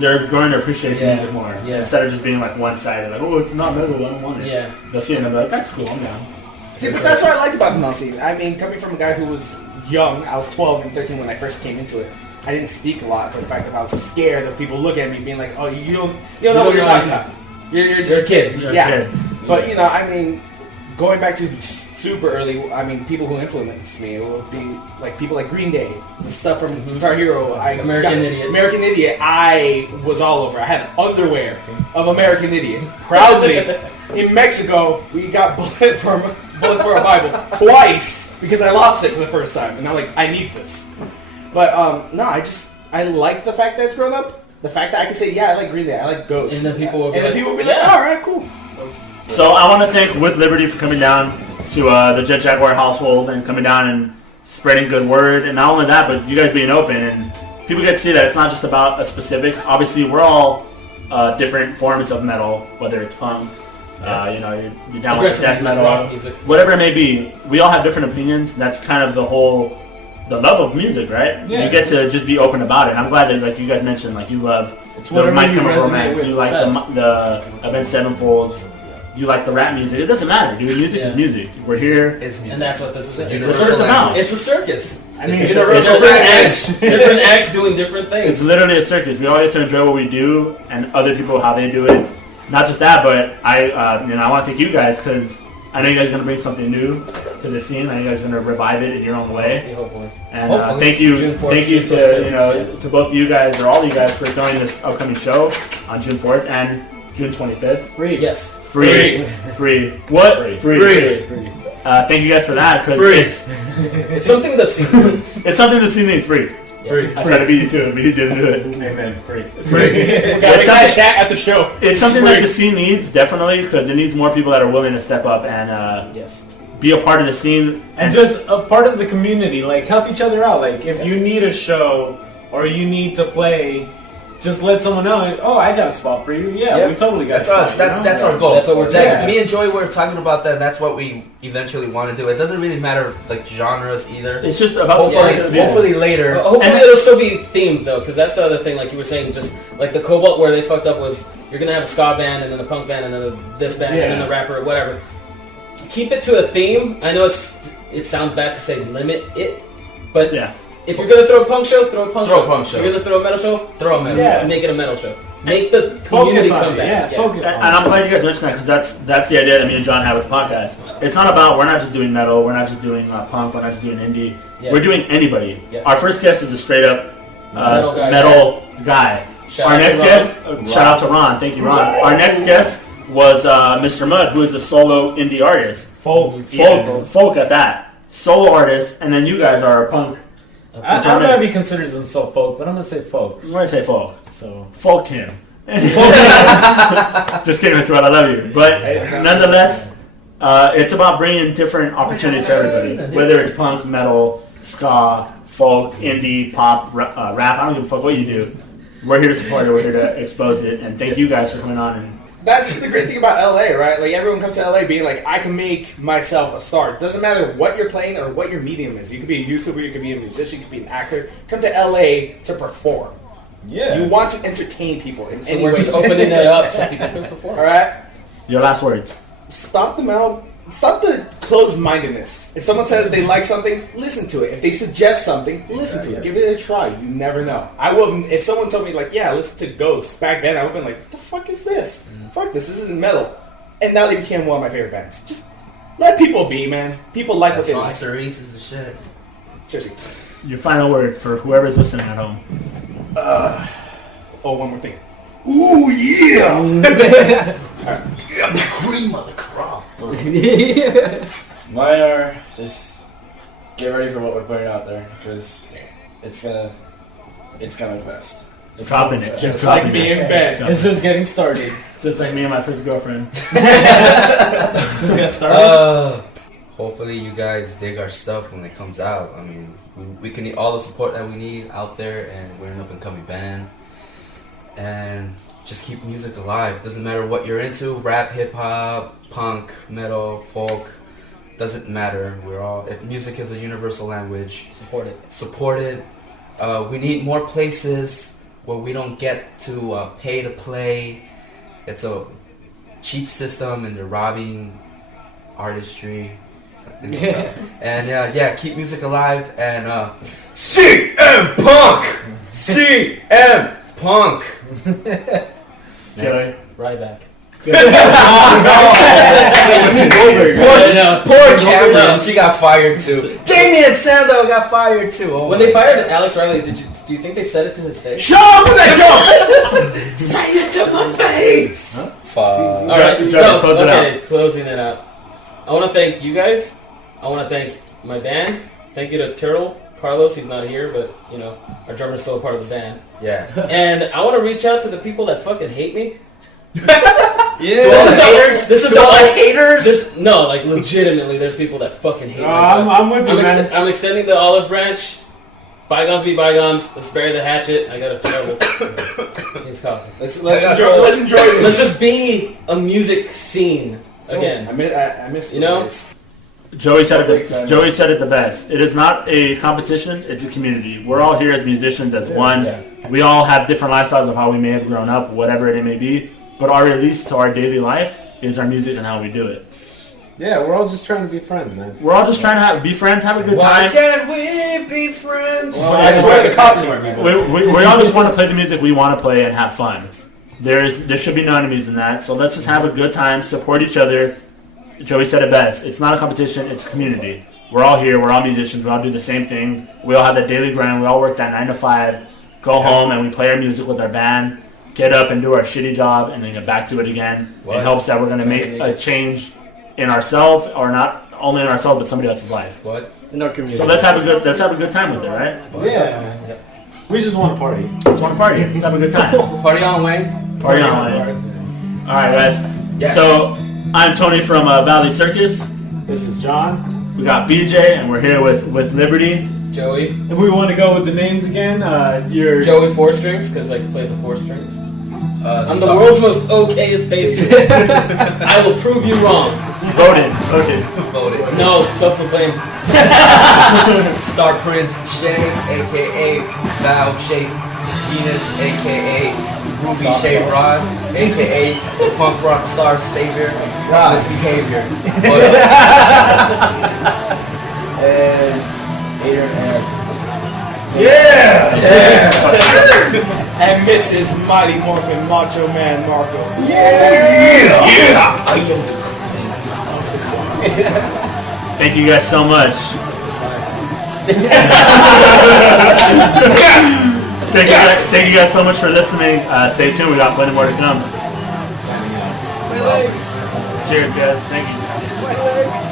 They're going to appreciate the Yeah. music more Yeah. instead of just being like one-sided, like, oh, it's not metal, I don't want it. Yeah. They'll see it and they'll be like, that's cool, I'm down. See, but that's what I like about the metal scene. I mean, coming from a guy who was young, I was 12 and 13 when I first came into it. I didn't speak a lot for the fact that I was scared of people looking at me being like, "Oh, you don't know what you're talking about. You're just You're a kid. You're a yeah." kid. But you know, I mean, going back to super early, I mean, people who influenced me would be like people like Green Day, the stuff from Guitar Hero, American Idiot. I was all over. I had underwear of American Idiot. Proudly, in Mexico, we got bullet for a Bible twice because I lost it for the first time, and I'm like, I need this. But no, I like the fact that it's grown up. The fact that I can say, yeah, I like Green Day, I like Ghost, And then people will be and then like, people will be like, yeah. all right, cool. So I want to thank With Liberty for coming down to the Jet Jaguar household and coming down and spreading good word. And not only that, but you guys being open and people get to see that it's not just about a specific. Obviously, we're all different forms of metal, whether it's punk, you know, you're down with Aggressive death music, metal, rock music. whatever it may be. We all have different opinions. That's kind of the love of music, right? Yeah. You get to just be open about it. And I'm glad that, like you guys mentioned, like you love It's the whatever My you Chemical resonate Romance, with you like best. the Avenged Sevenfolds, you like the rap music. It doesn't matter, dude. Music Yeah. is music. We're here. It's music. And that's what this is. It's universal a circus. language. It's a circus. I mean, It's it's universal different acts. Different acts doing different It's things. literally a circus. We all get to enjoy what we do and other people how they do it. Not just that, but I want to thank you guys because I know you guys are gonna bring something new to the scene. I know you guys are gonna revive it in your own way. Yeah, hopefully. And Hopefully. thank you June 4th, to June 25th. to both of you guys or all of you guys for joining this upcoming show on June 4th and June 25th. Free. Yes. Free. What? Free. Thank you guys for that because It's something that's secret. it's something the scene needs. Free. Free. I tried to beat you to it, but you didn't do it. Amen. Free. We got to chat at the show. It's something that the scene needs, definitely, because it needs more people that are willing to step up and Yes. be a part of the scene. And just a part of the community, like help each other out. Like if you need a show or you need to play, just let someone know. Oh, I got a spot for you. Yeah, Yep. we totally got. That's a spot, us. you That's know? that's our goal. That's what we're Like, doing. me and Joey were talking about that. And that's what we eventually want to do. It doesn't really matter like genres either. It's just about Hopefully, yeah. hopefully later. Well, hopefully And- it'll still be themed though, because that's the other thing. Like you were saying, just like the Cobalt, where they fucked up was you're gonna have a ska band and then a punk band and then this band and then the rapper, whatever. Keep it to a theme. I know it sounds bad to say limit it, but Yeah. if you're gonna throw a punk show, throw a punk Throw show. a punk show. If you're gonna throw a metal show, Throw them in. Yeah. make it a metal show. Make the community Focus on come it. back. Yeah, focus on And it. I'm glad you guys mentioned that because that's the idea that me and John have with the podcast. It's not about we're not just doing metal, we're not just doing punk, we're not just doing indie. Yeah. We're doing anybody. Yeah. Our first guest is a straight up Metal guy. guy. Shout Our out next to Ron. guest, shout out to Ron. Thank you, Ron. Our next guest was Mr. Mudd, who is a solo indie artist. Folk at that. Solo artist, and then you guys are a punk. I don't know if he considers himself folk, but I'm gonna say folk. I'm gonna say folk. So folk him. Just kidding, Mr. Rudd, I love you. But nonetheless, it's about bringing different opportunities to everybody. Whether it's punk, metal, ska, folk, indie, pop, rap. I don't give a fuck what you do. We're here to support it. We're here to expose it. And thank you guys for coming on. And That's the great thing about LA, right? Like everyone comes to LA being like, I can make myself a star. It doesn't matter what you're playing or what your medium is. You could be a YouTuber, you could be a musician, you could be an actor. Come to LA to perform. Yeah. You want to entertain people in So any we're way. just opening that up so people can perform. All right. your last words. Stop the closed-mindedness. If someone says they like something, listen to it. If they suggest something, listen to it. Give it a try. You never know. I would. If someone told me like, yeah, listen to Ghost back then, I would have been like, what the fuck is this? Fuck this. This isn't metal. And now they became one of my favorite bands. Just let people be, man. People like That what they song like. Circus is the shit. Seriously. Your final words for whoever's listening at home. Oh, one more thing. Ooh yeah. The cream of the crop. Mine are just get ready for what we're putting out there because it's coming fast. It's Dropping coming it. fast. Just Like dropping me it. in bed. Dropping It's just getting started. Just like me and my first girlfriend. Just get started. Hopefully you guys dig our stuff when it comes out. I mean, we can need all the support that we need out there, and we're an up-and-coming band. And just keep music alive. Doesn't matter what you're into, rap, hip-hop, punk, metal, folk. Doesn't matter. If music is a universal language, Support it. we need more places where we don't get to pay to play. It's a cheap system, and they're robbing artistry. And keep music alive. And CM Punk, CM Punk. Joey. Right back. Poor Cameron, she got fired too. Damian Sando got fired too. Oh When my they fired God. Alex Riley, do you think they said it to his face? Shut up with that joke! Say it to my face! Fuck. All right, Joey, close it out. Closing it out. I want to thank you guys. I want to thank my band. Thank you to Turtle. Carlos, he's not here, but, you know, our drummer's still a part of the band. Yeah. And I want to reach out to the people that fucking hate me. Yeah. This is the haters. No, like legitimately, there's people that fucking hate me. I'm with you, man. I'm extending the olive branch. Bygones be bygones. Let's bury the hatchet. I got a shovel. He's coughing. Let's enjoy this. Let's just be a music scene again. I missed You know? this. Joey said it the best. It is not a competition, it's a community. We're all here as musicians, as one. Yeah. We all have different lifestyles of how we may have grown up, whatever it may be. But our release to our daily life is our music and how we do it. Yeah, we're all just trying to be friends, man. We're all just trying to be friends, have a good Why time. can't we be friends? I swear the cops are man. We all just want to play the music we want to play and have fun. There should be no enemies in that. So let's just have a good time, support each other. Joey said it best. It's not a competition, it's a community. We're all here, we're all musicians, we all do the same thing. We all have that daily grind, we all work that 9 to 5, go home and we play our music with our band, get up and do our shitty job, and then get back to it again. What? In hopes that we're going to make a change in ourselves, or not only in ourselves, but somebody else's life. What? In our community. So let's have a good time with it, right? Yeah, man. We just want to party. Let's one party. Let's have a good time. Party on, Wayne. Party on, man. All right, guys. Yes. So I'm Tony from Valley Circus. This is John. We got BJ, and we're here with Liberty. Joey. If we want to go with the names again, you're Joey 4 strings, because I can play the 4 strings. I'm the Star- world's most okayest bassist. I will prove you wrong. Voted. Voted. No, self-proclaimed. Star Prince Shane, aka Valve Shape Venus, aka Ruby Shade Rod, aka the punk rock star savior of misbehavior. And Adrian and Yeah. And Mrs. Mighty Morphin Macho Man Marco. Thank you guys so much. Yes. Thank you guys so much for listening. Stay tuned. We got plenty more to come. Cheers, guys. Thank you.